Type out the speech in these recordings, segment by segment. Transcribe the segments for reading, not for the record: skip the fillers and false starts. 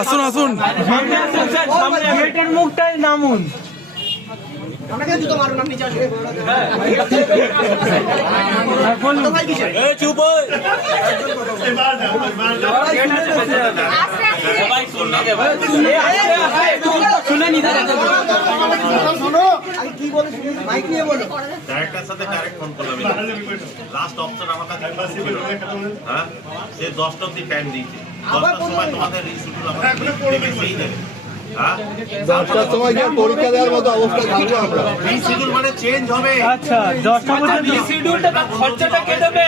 আসুন আসুন, মুখটাই নামুন। Last option আমার কাছে হ্যাঁ, সে 10টা অব্দি টাইম দিয়েছে, 10টার সময় তোমাদের রিশিডিউল আমাদের সেই দেবে। 10টার সময় গিয়ে পরীক্ষা দেওয়ার মতো অবস্থা থাকবো আমরা। রিশিডিউল মানে চেঞ্জ হবে। আচ্ছা 10টা পর্যন্ত রিশিডিউলটা তার খরচাটা কে দেবে?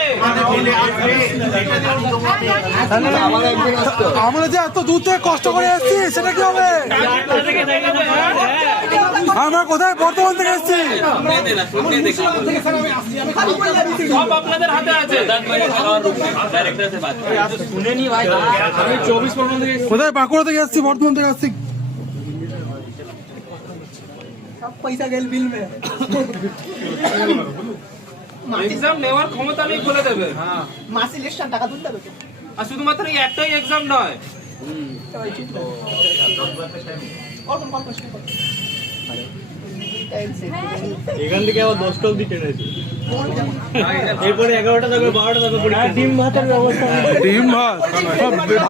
আমার একদিন আসতো। আমরা যে এত দূর থেকে কষ্ট করে এসেছি সেটা কি হবে? আমরা কোথায় বর্ধমান থেকে এসেছি। সব আপনাদের হাতে আছে। শুনেনি ভাই, আমি 24 থেকে কোথায় বাঁকুড়া থেকে এসেছি, বর্ধমান থেকে এসেছি। পয়সা গেল বিল মে। এক্সাম নেওয়ার ক্ষমতা নেই বলে দেবে। হ্যাঁ, মাসে ইলেকশন টাকা তুলতে হবে। আর শুধুমাত্র এই একটাই এক্সাম নয়। এখান থেকে আবার 10টা অবধি টেনেছে, এরপরে 11টা থাকবে, 12টা থাকবে। ডিম ভাতের ব্যবস্থা, ডিম ভাত